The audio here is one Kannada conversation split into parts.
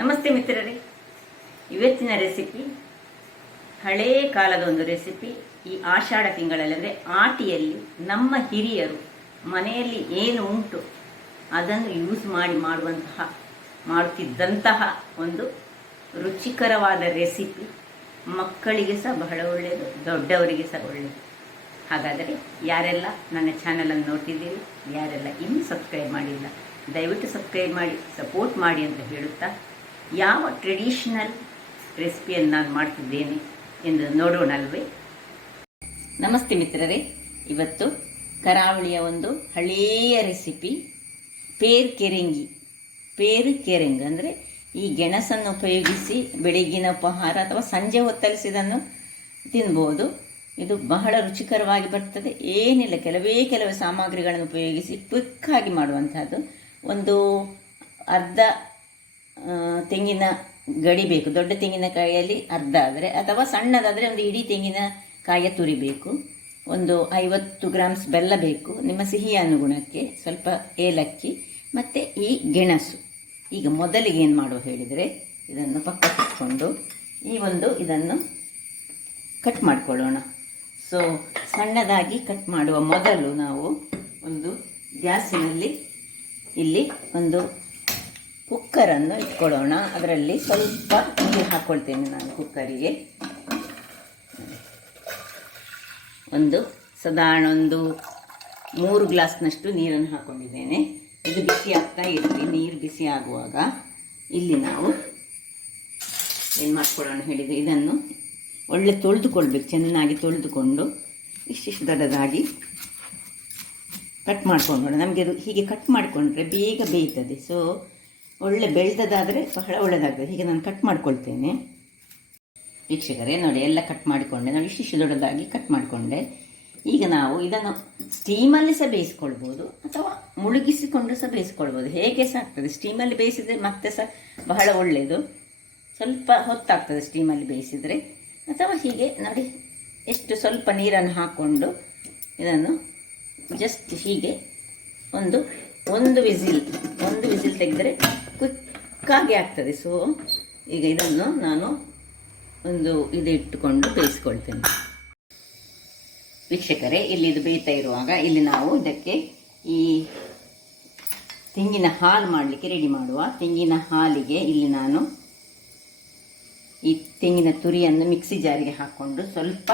ನಮಸ್ತೆ ಮಿತ್ರರೇ, ಇವತ್ತಿನ ರೆಸಿಪಿ ಹಳೆಯ ಕಾಲದ ಒಂದು ರೆಸಿಪಿ. ಈ ಆಷಾಢ ತಿಂಗಳಲ್ಲಿ ಅಂದರೆ ಆಟಿಯಲ್ಲಿ ನಮ್ಮ ಹಿರಿಯರು ಮನೆಯಲ್ಲಿ ಏನು ಉಂಟು ಅದನ್ನು ಯೂಸ್ ಮಾಡುತ್ತಿದ್ದಂತಹ ಒಂದು ರುಚಿಕರವಾದ ರೆಸಿಪಿ. ಮಕ್ಕಳಿಗೆ ಸಹ ಬಹಳ ಒಳ್ಳೆಯದು, ದೊಡ್ಡವರಿಗೆ ಸಹ ಒಳ್ಳೆಯದು. ಹಾಗಾದರೆ ಯಾರೆಲ್ಲ ನನ್ನ ಚಾನಲನ್ನು ನೋಡ್ತಿದ್ದೀರಿ, ಯಾರೆಲ್ಲ ಇನ್ನೂ ಸಬ್ಸ್ಕ್ರೈಬ್ ಮಾಡಿಲ್ಲ, ದಯವಿಟ್ಟು ಸಬ್ಸ್ಕ್ರೈಬ್ ಮಾಡಿ ಸಪೋರ್ಟ್ ಮಾಡಿ ಅಂತ ಹೇಳುತ್ತಾ ಯಾವ ಟ್ರೆಡಿಷನಲ್ ರೆಸಿಪಿಯನ್ನು ನಾನು ಮಾಡ್ತಿದ್ದೇನೆ ಎಂದು ನೋಡೋಣಲ್ವೇ. ನಮಸ್ತೆ ಮಿತ್ರರೇ, ಇವತ್ತು ಕರಾವಳಿಯ ಒಂದು ಹಳೆಯ ರೆಸಿಪಿ ಪೇರು ಕೆರೆಂಗಿ ಅಂದರೆ ಈ ಗೆಣಸನ್ನು ಉಪಯೋಗಿಸಿ ಬೆಳಗಿನ ಉಪಹಾರ ಅಥವಾ ಸಂಜೆ ಹೊತ್ತಲಿಸಿದನ್ನು ತಿನ್ಬೋದು. ಇದು ಬಹಳ ರುಚಿಕರವಾಗಿ ಬರ್ತದೆ. ಏನಿಲ್ಲ, ಕೆಲವೇ ಸಾಮಗ್ರಿಗಳನ್ನು ಉಪಯೋಗಿಸಿ ಕ್ವಿಕ್ಕಾಗಿ ಮಾಡುವಂಥದ್ದು. ಒಂದು ಅರ್ಧ ತೆಂಗಿನ ಗಡಿ ಬೇಕು. ದೊಡ್ಡ ತೆಂಗಿನಕಾಯಿಯಲ್ಲಿ ಅರ್ಧ ಆದರೆ, ಅಥವಾ ಸಣ್ಣದಾದರೆ ಒಂದು ಇಡೀ ತೆಂಗಿನಕಾಯಿಯ ತುರಿ ಬೇಕು. ಒಂದು 50 ಗ್ರಾಮ್ಸ್ ಬೆಲ್ಲ ಬೇಕು, ನಿಮ್ಮ ಸಿಹಿಯ ಅನುಗುಣಕ್ಕೆ. ಸ್ವಲ್ಪ ಏಲಕ್ಕಿ ಮತ್ತು ಈ ಗೆಣಸು. ಈಗ ಮೊದಲಿಗೆ ಏನು ಮಾಡುವ ಹೇಳಿದರೆ, ಇದನ್ನು ಪಕ್ಕಕ್ಕೆ ಇಟ್ಕೊಂಡು ಇದನ್ನು ಕಟ್ ಮಾಡಿಕೊಳ್ಳೋಣ. ಸೊ ಸಣ್ಣದಾಗಿ ಕಟ್ ಮಾಡುವ ಮೊದಲು ನಾವು ಒಂದು ಗ್ಯಾಸಿನಲ್ಲಿ ಇಲ್ಲಿ ಒಂದು ಕುಕ್ಕರನ್ನು ಇಟ್ಕೊಳ್ಳೋಣ. ಅದರಲ್ಲಿ ಸ್ವಲ್ಪ ನೀರು ಹಾಕ್ಕೊಳ್ತೇನೆ ನಾನು. ಕುಕ್ಕರಿಗೆ ಸಾಧಾರಣ 3 ಗ್ಲಾಸ್ನಷ್ಟು ನೀರನ್ನು ಹಾಕ್ಕೊಂಡಿದ್ದೇನೆ. ಇದು ಬಿಸಿ ಆಗ್ತಾ ಇರಲಿ. ನೀರು ಬಿಸಿ ಆಗುವಾಗ ಇಲ್ಲಿ ನಾವು ಏನು ಮಾಡ್ಕೊಳ್ಳೋಣ ಹೇಳಿದರೆ, ಇದನ್ನು ಒಳ್ಳೆ ತೊಳೆದುಕೊಳ್ಬೇಕು. ಚೆನ್ನಾಗಿ ತೊಳೆದುಕೊಂಡು ಇಷ್ಟಿಷ್ಟು ದೊಡ್ಡದಾಗಿ ಕಟ್ ಮಾಡ್ಕೊಂಡೋಣ. ನಮಗೆ ಅದು ಹೀಗೆ ಕಟ್ ಮಾಡಿಕೊಂಡ್ರೆ ಬೇಗ ಬೇಯ್ತದೆ. ಸೊ ಒಳ್ಳೆ ಬೆಳೆದದಾದರೆ ಬಹಳ ಒಳ್ಳೆಯದಾಗ್ತದೆ. ಹೀಗೆ ನಾನು ಕಟ್ ಮಾಡ್ಕೊಳ್ತೇನೆ. ವೀಕ್ಷಕರೇ ನೋಡಿ, ಎಲ್ಲ ಕಟ್ ಮಾಡಿಕೊಂಡೆ. ನಾನು ಇಷ್ಟಿಷ್ಟು ದೊಡ್ಡದಾಗಿ ಕಟ್ ಮಾಡಿಕೊಂಡೆ. ಈಗ ನಾವು ಇದನ್ನು ಸ್ಟೀಮಲ್ಲಿ ಸಹ ಬೇಯಿಸ್ಕೊಳ್ಬೋದು, ಅಥವಾ ಮುಳುಗಿಸಿಕೊಂಡು ಸಹ ಬೇಯಿಸ್ಕೊಳ್ಬೋದು. ಹೇಗೆ ಸಹ ಆಗ್ತದೆ. ಸ್ಟೀಮಲ್ಲಿ ಬೇಯಿಸಿದರೆ ಮತ್ತೆ ಸಹ ಬಹಳ ಒಳ್ಳೆಯದು. ಸ್ವಲ್ಪ ಹೊತ್ತಾಗ್ತದೆ ಸ್ಟೀಮಲ್ಲಿ ಬೇಯಿಸಿದರೆ. ಅಥವಾ ಹೀಗೆ ನೋಡಿ, ಎಷ್ಟು ಸ್ವಲ್ಪ ನೀರನ್ನು ಹಾಕ್ಕೊಂಡು ಇದನ್ನು ಜಸ್ಟ್ ಹೀಗೆ ಒಂದು ವಿಸಿಲ್ ತೆಗೆದರೆ ಕ್ವಿಕ್ಕಾಗಿ ಆಗ್ತದೆ. ಸೊ ಈಗ ಇದನ್ನು ನಾನು ಇದು ಇಟ್ಟುಕೊಂಡು ಬೇಯಿಸ್ಕೊಳ್ತೇನೆ. ವೀಕ್ಷಕರೇ, ಇಲ್ಲಿ ಇದು ಬೇಯ್ತಾ ಇರುವಾಗ ಇಲ್ಲಿ ನಾವು ಇದಕ್ಕೆ ಈ ತೆಂಗಿನ ಹಾಲು ಮಾಡಲಿಕ್ಕೆ ರೆಡಿ ಮಾಡುವ. ತೆಂಗಿನ ಹಾಲಿಗೆ ಇಲ್ಲಿ ನಾನು ಈ ತೆಂಗಿನ ತುರಿಯನ್ನು ಮಿಕ್ಸಿ ಜಾರಿಗೆ ಹಾಕ್ಕೊಂಡು ಸ್ವಲ್ಪ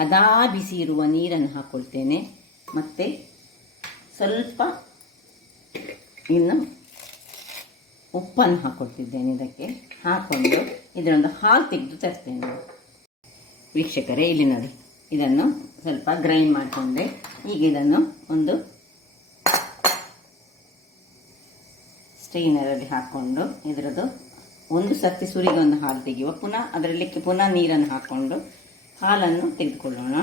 ಹದಾ ಬಿಸಿ ಇರುವ ನೀರನ್ನು ಹಾಕ್ಕೊಳ್ತೇನೆ. ಮತ್ತು ಸ್ವಲ್ಪ ಇನ್ನು ಉಪ್ಪನ್ನು ಹಾಕ್ಕೊಳ್ತಿದ್ದೇನೆ. ಇದಕ್ಕೆ ಹಾಕ್ಕೊಂಡು ಇದರೊಂದು ಹಾಲು ತೆಗೆದು ತರ್ತೇನೆ. ವೀಕ್ಷಕರೇ, ಇಲ್ಲಿ ನೋಡಿ, ಇದನ್ನು ಸ್ವಲ್ಪ ಗ್ರೈಂಡ್ ಮಾಡಿಕೊಂಡೆ. ಈಗ ಇದನ್ನು ಒಂದು ಸ್ಟ್ರೈನರಲ್ಲಿ ಹಾಕ್ಕೊಂಡು ಇದರದ್ದು ಒಂದು ಸರ್ತಿ ಸುರಿಗೆ ಒಂದು ಹಾಲು ತೆಗೆಯುವ. ಪುನಃ ನೀರನ್ನು ಹಾಕ್ಕೊಂಡು ಹಾಲನ್ನು ತೆಗೆದುಕೊಳ್ಳೋಣ.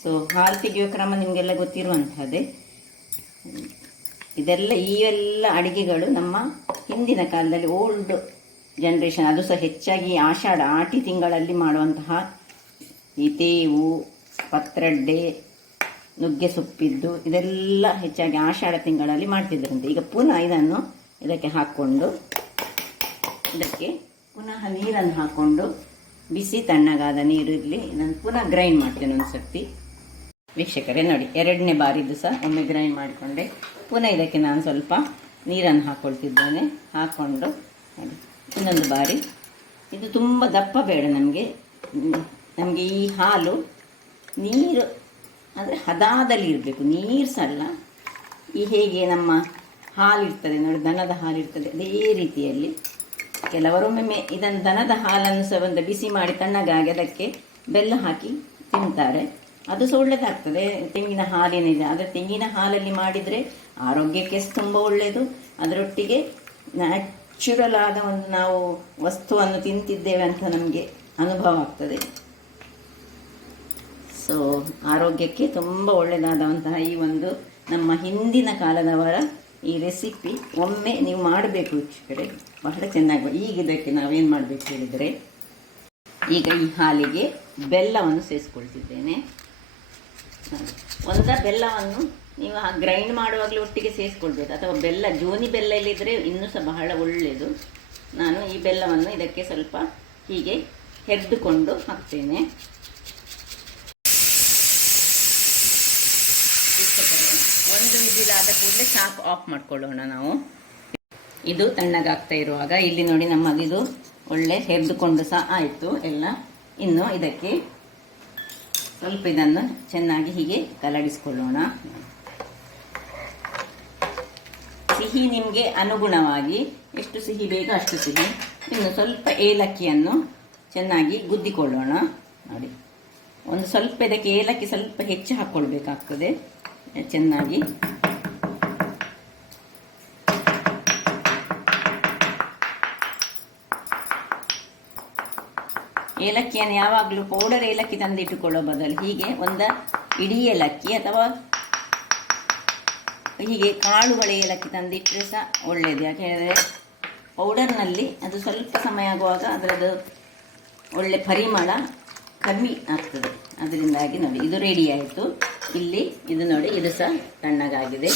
ಸೊ ಹಾಲು ತೆಗೆಯುವ ಕ್ರಮ ನಿಮಗೆಲ್ಲ ಗೊತ್ತಿರುವಂಥದ್ದೇ. ಈ ಎಲ್ಲ ಅಡುಗೆಗಳು ನಮ್ಮ ಹಿಂದಿನ ಕಾಲದಲ್ಲಿ ಓಲ್ಡ್ ಜನ್ರೇಷನ್, ಅದು ಸಹ ಹೆಚ್ಚಾಗಿ ಆಟಿ ತಿಂಗಳಲ್ಲಿ ಮಾಡುವಂತಹ ಈ ತೇವು, ಪತ್ರೊಡೆ, ನುಗ್ಗೆ ಸೊಪ್ಪಿದ್ದು ಇದೆಲ್ಲ ಹೆಚ್ಚಾಗಿ ಆಷಾಢ ತಿಂಗಳಲ್ಲಿ ಮಾಡ್ತಿದ್ರಂತೆ. ಈಗ ಪುನಃ ಇದನ್ನು ಇದಕ್ಕೆ ಹಾಕ್ಕೊಂಡು ಇದಕ್ಕೆ ಪುನಃ ನೀರನ್ನು ಹಾಕ್ಕೊಂಡು ಬಿಸಿ ತಣ್ಣಗಾದ ನೀರು ಇರಲಿ, ಇದನ್ನು ಪುನಃ ಗ್ರೈಂಡ್ ಮಾಡ್ತೇನೆ ಒಂದು ಸರ್ತಿ. ವೀಕ್ಷಕರೇ ನೋಡಿ, 2ನೇ ಬಾರಿದ್ದು ಸಹ ಒಮ್ಮೆ ಗ್ರೈಂಡ್ ಮಾಡಿಕೊಂಡೆ. ಪುನಃ ಇದಕ್ಕೆ ನಾನು ಸ್ವಲ್ಪ ನೀರನ್ನು ಹಾಕ್ಕೊಳ್ತಿದ್ದೇನೆ. ಹಾಕ್ಕೊಂಡು ನೋಡಿ, ಇನ್ನೊಂದು ಬಾರಿ. ಇದು ತುಂಬ ದಪ್ಪ ಬೇಡ ನಮಗೆ ಈ ಹಾಲು. ನೀರು ಅಂದರೆ ಹದಾದಲ್ಲಿ ಇರಬೇಕು, ನೀರು ಸಲ್ಲ. ಈ ಹೇಗೆ ನಮ್ಮ ಹಾಲಿರ್ತದೆ ನೋಡಿ, ದನದ ಹಾಲಿರ್ತದೆ, ಅದೇ ರೀತಿಯಲ್ಲಿ. ಕೆಲವರೊಮ್ಮೆ ಇದನ್ನು ದನದ ಹಾಲನ್ನು ಸಹ ಒಂದು ಬಿಸಿ ಮಾಡಿ ತಣ್ಣಗಾಗಿ ಅದಕ್ಕೆ ಬೆಲ್ಲ ಹಾಕಿ ತಿಂತಾರೆ. ಅದು ಸಹ ಒಳ್ಳೆಯದಾಗ್ತದೆ, ತೆಂಗಿನ ಹಾಲೇನಿದೆ. ಆದರೆ ತೆಂಗಿನ ಹಾಲಲ್ಲಿ ಮಾಡಿದರೆ ಆರೋಗ್ಯಕ್ಕೆ ತುಂಬ ಒಳ್ಳೆಯದು. ಅದರೊಟ್ಟಿಗೆ ನ್ಯಾಚುರಲ್ ಆದ ನಾವು ವಸ್ತುವನ್ನು ತಿಂತಿದ್ದೇವೆ ಅಂತ ನಮಗೆ ಅನುಭವ ಆಗ್ತದೆ. ಸೊ ಆರೋಗ್ಯಕ್ಕೆ ತುಂಬ ಒಳ್ಳೆಯದಾದಂತಹ ಈ ನಮ್ಮ ಹಿಂದಿನ ಕಾಲದವರ ಈ ರೆಸಿಪಿ ಒಮ್ಮೆ ನೀವು ಮಾಡಬೇಕು ವೀಕ್ಷಕರೇ, ಬಹಳ ಚೆನ್ನಾಗಿ. ಈಗ ಇದಕ್ಕೆ ನಾವೇನು ಮಾಡಬೇಕು ಹೇಳಿದರೆ, ಈಗ ಈ ಹಾಲಿಗೆ ಬೆಲ್ಲವನ್ನು ಸೇರಿಸ್ಕೊಳ್ತಿದ್ದೇನೆ. ಬೆಲ್ಲವನ್ನು ನೀವು ಗ್ರೈಂಡ್ ಮಾಡುವಾಗಲೂ ಒಟ್ಟಿಗೆ ಸೇರಿಸ್ಕೊಳ್ಬೇಕು, ಅಥವಾ ಜೋನಿ ಬೆಲ್ಲ ಇಲ್ಲಿದ್ದರೆ ಇನ್ನೂ ಸಹ ಬಹಳ ಒಳ್ಳೆಯದು. ನಾನು ಈ ಬೆಲ್ಲವನ್ನು ಇದಕ್ಕೆ ಸ್ವಲ್ಪ ಹೀಗೆ ಹೆರ್ದುಕೊಂಡು ಹಾಕ್ತೇನೆ. ಒಂದು ವಿಜಿಲ್ ಆದ ಕೂಡಲೇ ಸಾಕು, ಆಫ್ ಮಾಡ್ಕೊಳ್ಳೋಣ ನಾವು. ಇದು ತಣ್ಣಗಾಗ್ತಾ ಇರುವಾಗ ಇಲ್ಲಿ ನೋಡಿ ನಮ್ಮದಿದು ಒಳ್ಳೆ ಹೆರ್ದುಕೊಂಡು ಸಹ ಆಯಿತು ಎಲ್ಲ. ಇನ್ನು ಇದಕ್ಕೆ ಸ್ವಲ್ಪ ಇದನ್ನು ಚೆನ್ನಾಗಿ ಹೀಗೆ ಕಲಡಿಸ್ಕೊಳ್ಳೋಣ. ಸಿಹಿ ನಿಮಗೆ ಅನುಗುಣವಾಗಿ ಎಷ್ಟು ಸಿಹಿ ಬೇಕೋ ಅಷ್ಟು ಸಿಹಿ. ಇನ್ನು ಸ್ವಲ್ಪ ಏಲಕ್ಕಿಯನ್ನು ಚೆನ್ನಾಗಿ ಗುದ್ದಿಕೊಳ್ಳೋಣ. ನೋಡಿ, ಒಂದು ಸ್ವಲ್ಪ ಇದಕ್ಕೆ ಏಲಕ್ಕಿ ಸ್ವಲ್ಪ ಹೆಚ್ಚು ಹಾಕ್ಕೊಳ್ಬೇಕಾಗ್ತದೆ ಚೆನ್ನಾಗಿ. ಏಲಕ್ಕಿಯನ್ನು ಯಾವಾಗಲೂ ಪೌಡರ್ ಏಲಕ್ಕಿ ತಂದಿಟ್ಟುಕೊಳ್ಳೋ ಬದಲು ಹೀಗೆ ಒಂದು ಇಡೀ ಏಲಕ್ಕಿ ಅಥವಾ ಹೀಗೆ ಕಾಳುಗಳ ಏಲಕ್ಕಿ ತಂದಿಟ್ಟರೆ ಸಹ ಒಳ್ಳೆಯದು. ಯಾಕೆ ಹೇಳಿದರೆ ಪೌಡರ್ನಲ್ಲಿ ಅದು ಸ್ವಲ್ಪ ಸಮಯ ಆಗುವಾಗ ಅದರದ್ದು ಒಳ್ಳೆ ಪರಿಮಳ ಕಮ್ಮಿ ಆಗ್ತದೆ. ಅದರಿಂದಾಗಿ ನೋಡಿ ಇದು ರೆಡಿ ಆಯಿತು. ಇಲ್ಲಿ ಇದು ನೋಡಿ, ಇದು ಸಹ ತಣ್ಣಗಾಗಿದೆ.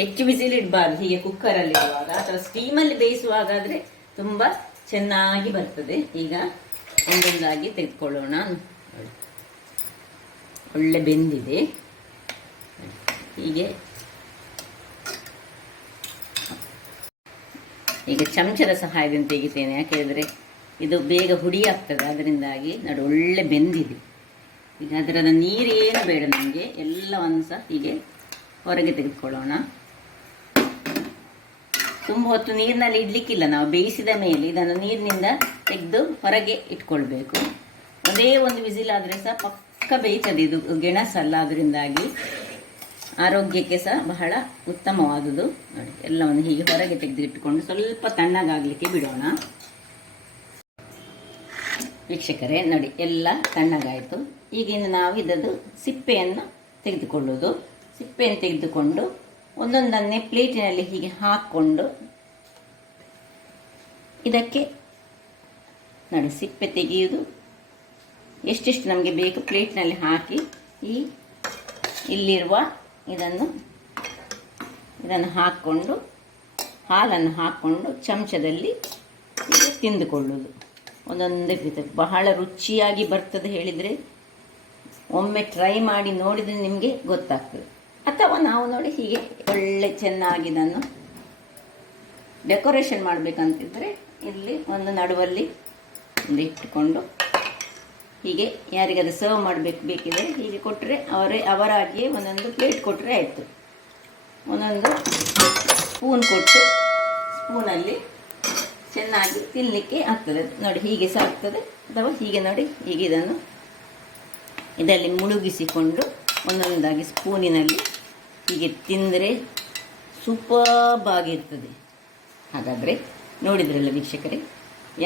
ಹೆಚ್ಚು ಬಿಸಿಲು ಇಡಬಾರ್ದು ಹೀಗೆ ಕುಕ್ಕರಲ್ಲಿ ಇರುವಾಗ, ಅಥವಾ ಸ್ಟೀಮಲ್ಲಿ ಬೇಯಿಸುವಾಗಾದರೆ ತುಂಬ ಚೆನ್ನಾಗಿ ಬರ್ತದೆ. ಈಗ ಒಂದೊಂದಾಗಿ ತೆಗೆದುಕೊಳ್ಳೋಣ. ಒಳ್ಳೆ ಬೆಂದಿದೆ. ಹೀಗೆ ಈಗ ಚಮಚದ ಸಹಾಯದಿಂದ ತೆಗಿತೇನೆ. ಯಾಕೆ ಹೇಳಿದರೆ ಇದು ಬೇಗ ಹುಡಿ ಆಗ್ತದೆ. ಅದರಿಂದಾಗಿ ನೋಡಿ ಒಳ್ಳೆ ಬೆಂದಿದೆ. ಈಗ ಅದರದ ನೀರೇನು ಬೇಡ ನಮಗೆ, ಎಲ್ಲವನ್ನು ಸಹ ಹೀಗೆ ಹೊರಗೆ ತೆಗೆದುಕೊಳ್ಳೋಣ. ತುಂಬ ಹೊತ್ತು ನೀರಿನಲ್ಲಿ ಇಡಲಿಕ್ಕಿಲ್ಲ, ನಾವು ಬೇಯಿಸಿದ ಮೇಲೆ ಇದನ್ನು ನೀರಿನಿಂದ ತೆಗೆದು ಹೊರಗೆ ಇಟ್ಕೊಳ್ಬೇಕು. ಒಂದೇ ಒಂದು ವಿಸಿಲ್ ಆದರೆ ಸಹ ಪಕ್ಕ ಬೇಯ್ತದೆ. ಇದು ಗೆಣಸಲ್ಲ, ಅದರಿಂದಾಗಿ ಆರೋಗ್ಯಕ್ಕೆ ಸಹ ಬಹಳ ಉತ್ತಮವಾದುದು. ನೋಡಿ ಎಲ್ಲವನ್ನು ಹೀಗೆ ಹೊರಗೆ ತೆಗೆದು ಇಟ್ಟುಕೊಂಡು ಸ್ವಲ್ಪ ತಣ್ಣಗಾಗಲಿಕ್ಕೆ ಬಿಡೋಣ. ವೀಕ್ಷಕರೇ ನೋಡಿ ಎಲ್ಲ ತಣ್ಣಗಾಯಿತು. ಈಗಿನ ನಾವು ಇದನ್ನು ಸಿಪ್ಪೆಯನ್ನು ತೆಗೆದುಕೊಳ್ಳೋದು. ಸಿಪ್ಪೆಯನ್ನು ತೆಗೆದುಕೊಂಡು ಒಂದೊಂದನ್ನೇ ಪ್ಲೇಟಿನಲ್ಲಿ ಹೀಗೆ ಹಾಕ್ಕೊಂಡು ಇದಕ್ಕೆ ನೋಡಿ ಸಿಪ್ಪೆ ತೆಗೆಯುವುದು ಎಷ್ಟೆಷ್ಟು ನಮಗೆ ಬೇಕು ಪ್ಲೇಟ್ನಲ್ಲಿ ಹಾಕಿ ಈ ಇಲ್ಲಿರುವ ಇದನ್ನು ಹಾಕ್ಕೊಂಡು ಹಾಲನ್ನು ಹಾಕ್ಕೊಂಡು ಚಮಚದಲ್ಲಿ ಹೀಗೆ ತಿಂದುಕೊಳ್ಳೋದು. ಒಂದೊಂದೇ ಬಹಳ ರುಚಿಯಾಗಿ ಬರ್ತದೆ. ಹೇಳಿದರೆ ಒಮ್ಮೆ ಟ್ರೈ ಮಾಡಿ ನೋಡಿದರೆ ನಿಮಗೆ ಗೊತ್ತಾಗ್ತದೆ. ಅಥವಾ ನಾವು ನೋಡಿ ಹೀಗೆ ಒಳ್ಳೆ ಚೆನ್ನಾಗಿ ಇದನ್ನು ಡೆಕೋರೇಷನ್ ಮಾಡಬೇಕಂತಿದ್ರೆ ಇಲ್ಲಿ ಒಂದು ನಡುವಲ್ಲಿ ಒಂದು ಇಟ್ಟುಕೊಂಡು ಹೀಗೆ ಯಾರಿಗಾದ್ರೂ ಸರ್ವ್ ಮಾಡಬೇಕು ಬೇಕಿದ್ರೆ ಹೀಗೆ ಕೊಟ್ಟರೆ ಅವರಾಗಿಯೇ ಒಂದೊಂದು ಪ್ಲೇಟ್ ಕೊಟ್ಟರೆ ಆಯಿತು. ಒಂದೊಂದು ಸ್ಪೂನ್ ಕೊಟ್ಟು ಸ್ಪೂನಲ್ಲಿ ಚೆನ್ನಾಗಿ ತಿನ್ನಲಿಕ್ಕೆ ಆಗ್ತದೆ. ನೋಡಿ ಹೀಗೆ ಸಹ ಆಗ್ತದೆ. ಅಥವಾ ಹೀಗೆ ನೋಡಿ ಹೀಗೆ ಇದರಲ್ಲಿ ಮುಳುಗಿಸಿಕೊಂಡು ಒಂದೊಂದಾಗಿ ಸ್ಪೂನಿನಲ್ಲಿ ಹೀಗೆ ತಿಂದರೆ ಸೂಪರ್ಬ್ ಆಗಿರ್ತದೆ. ಹಾಗಾದರೆ ನೋಡಿದ್ರಲ್ಲ ವೀಕ್ಷಕರೇ,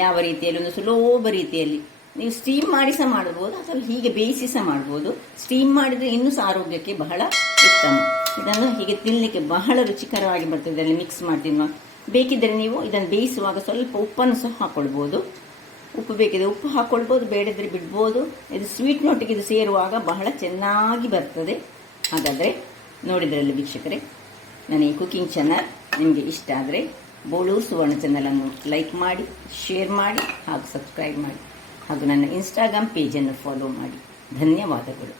ಯಾವ ರೀತಿಯಲ್ಲಿ ಒಂದು ಸುಲಭ ರೀತಿಯಲ್ಲಿ ನೀವು ಸ್ಟೀಮ್ ಮಾಡಿ ಸಹ ಮಾಡ್ಬೋದು, ಅಥವಾ ಹೀಗೆ ಬೇಯಿಸಿ ಸಹ ಮಾಡ್ಬೋದು. ಸ್ಟೀಮ್ ಮಾಡಿದರೆ ಇನ್ನೂ ಸಹ ಆರೋಗ್ಯಕ್ಕೆ ಬಹಳ ಉತ್ತಮ. ಇದನ್ನು ಹೀಗೆ ತಿನ್ನಲಿಕ್ಕೆ ಬಹಳ ರುಚಿಕರವಾಗಿ ಬರ್ತದೆ. ಇದರಲ್ಲಿ ಮಿಕ್ಸ್ ಮಾಡಿ ತಿನ್ನುವ. ಬೇಕಿದ್ದರೆ ನೀವು ಇದನ್ನು ಬೇಯಿಸುವಾಗ ಸ್ವಲ್ಪ ಉಪ್ಪನ್ನು ಸಹ ಹಾಕ್ಕೊಳ್ಬೋದು. ಉಪ್ಪು ಬೇಕಿದ್ರೆ ಉಪ್ಪು ಹಾಕ್ಕೊಳ್ಬೋದು, ಬೇಡದ್ರೆ ಬಿಡ್ಬೋದು. ಇದು ಸ್ವೀಟ್ನೊಟ್ಟಿಗೆ ಇದು ಸೇರುವಾಗ ಬಹಳ ಚೆನ್ನಾಗಿ ಬರ್ತದೆ. ಹಾಗಾದರೆ ನೋಡಿದ್ರಲ್ಲಿ ವೀಕ್ಷಕರೇ, ನನ್ನ ಈ ಕುಕಿಂಗ್ ಚಾನಲ್ ನಿಮಗೆ ಇಷ್ಟ ಆದರೆ ಬೋಳೂರು ಸುವರ್ಣ ಚಾನಲನ್ನು ಲೈಕ್ ಮಾಡಿ, ಶೇರ್ ಮಾಡಿ ಹಾಗೂ ಸಬ್ಸ್ಕ್ರೈಬ್ ಮಾಡಿ ಹಾಗೂ ನನ್ನ ಇನ್ಸ್ಟಾಗ್ರಾಮ್ ಪೇಜನ್ನು ಫಾಲೋ ಮಾಡಿ. ಧನ್ಯವಾದಗಳು.